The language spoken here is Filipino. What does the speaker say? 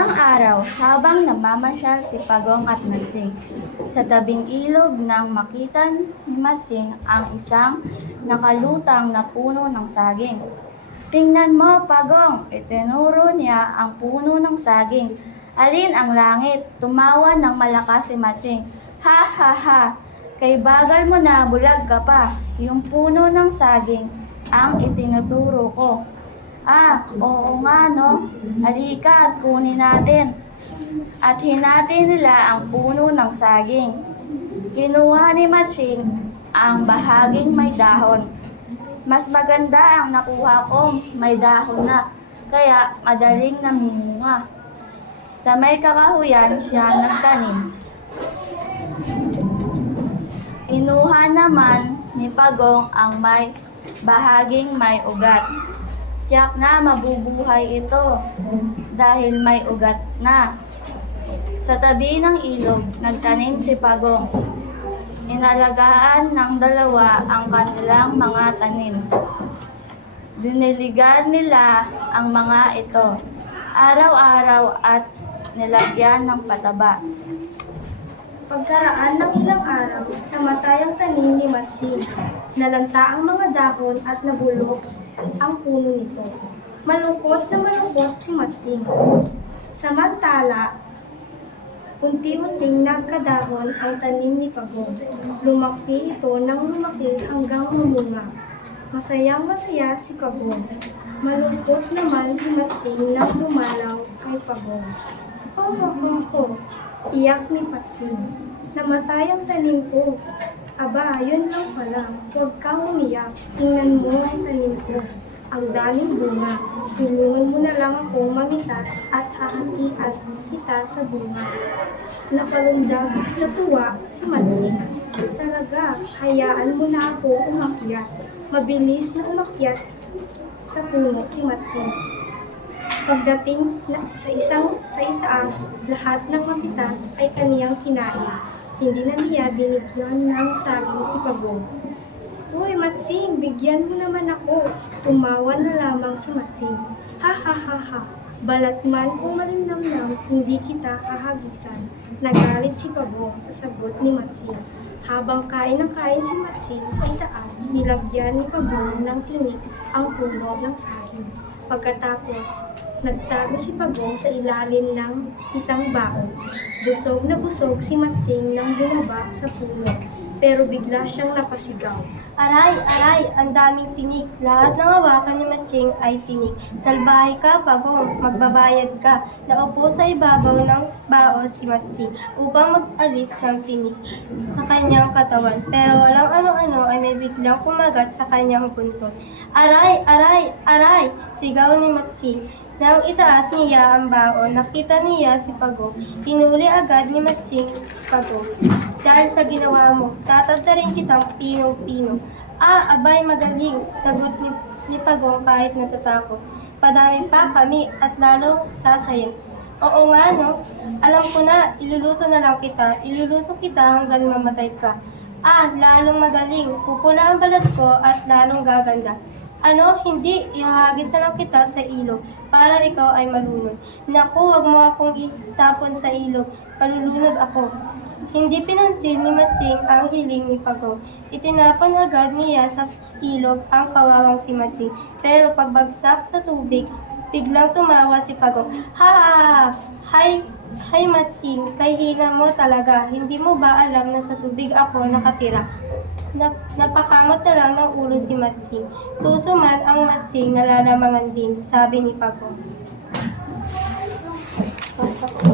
Ang araw, habang namamasyal si Pagong at Matsing, sa tabing ilog nang makita ni Matsing ang isang nakalutang na puno ng saging. Tingnan mo, Pagong! Itinuro niya ang puno ng saging. Alin ang langit? Tumawa ng malakas si Matsing. Ha ha ha! Kay bagal mo na, bulag ka pa. Yung puno ng saging ang itinuturo ko. Ah, oo nga no. Halika at kunin natin. At hinati nila ang puno ng saging. Kinuha ni Matsing ang bahaging may dahon. Mas maganda ang nakuha ko, may dahon na, kaya madaling namumunga. Sa may kakahuyan siya nagtanim. Inuha naman ni Pagong ang may bahaging may ugat. Tiyak na mabubuhay ito dahil may ugat na. Sa tabi ng ilog, nagtanim si Pagong. Inalagaan ng dalawa ang kanilang mga tanim. Diniligan nila ang mga ito araw-araw at nilagyan ng pataba. Pagkaraan ng ilang araw, namatay ang tanim ni Matsing. Nalanta ang mga dahon at nabulok ang puno nito. Malungkot na malungkot si Matsing. Samantala, unti-unting nagkadahon ang tanim ni Pagong. Lumaki ito nang lumaki hanggang mamunga. Masayang masaya si Pagong. Malungkot naman si Matsing nang lumalaw kay Pagong. Oh, iyak ni Matsing. Namatay ang tanim ko. Aba, yun lang pala. Huwag kang umiyak. Tingnan mo ang tanim ko. Ang daming bunga. Tulungan mo na lang akong mamitas at hahatian kita sa bunga. Napalundag sa tuwa si Matsing. Talaga, hayaan mo na ako umakyat. Mabilis na umakyat sa puno si Matsing. Pagdating sa itaas, lahat ng mapitas ay kaniyang kinain. Hindi na niya binigyan ng saging si Pagong. Uy, Matsing, bigyan mo naman ako. Tumawa na lamang si Matsing. Ha ha ha ha. Balat man kung malinamnam, hindi kita hahagisan. Nagalit si Pagong sa sagot ni Matsing. Habang kain ng kain si Matsing sa itaas, nilagyan ni Pagong ng tinik ang puno ng saging. Pagkatapos, nagtago si Pagong sa ilalim ng isang baon. Busog na busog si Matsing nang bumaba sa puno, pero bigla siyang napasigaw. Aray, aray, ang daming tinik. Lahat ng hawakan ni Matsing ay tinik. Salbahe ka, Pagong, magbabayad ka. Naupo sa ibabaw ng bao si Matsing upang mag-alis ng tinik sa kanyang katawan. Pero walang ano-ano ay may biglang kumagat sa kanyang buntot. Aray, aray, aray, sigaw ni Matsing. Nang itaas niya ang baon, nakita niya si Pagong. Hinuli agad ni Matsing si Pagong. Dahil sa ginawa mo, tatadtarin kitang pinong-pino. Ah, abay magaling, sagot ni Pagong kahit natatakot. Padami pa kami at lalo sasayin. Oo nga no, alam ko na, iluluto na lang kita. Iluluto kita hanggang mamatay ka. Ah, lalong magaling. Pupula ang balat ko at lalong gaganda. Ano? Hindi. Ihahagis na lang kita sa ilog para ikaw ay malunod. Naku, wag mo akong itapon sa ilog. Palulunod ako. Hindi pinansin ni Matsing ang hiling ni Pagong. Itinapon agad niya sa ilog ang kawawang si Matsing. Pero pagbagsak sa tubig, biglang tumawa si Pagong. Ha ha ha! Hay Matsing, kay hina mo talaga. Hindi mo ba alam na sa tubig ako nakatira? Napakamot na lang ng ulo si Matsing. Tuso man ang Matsing, nalalamangan din, sabi ni Pagong. Basta po.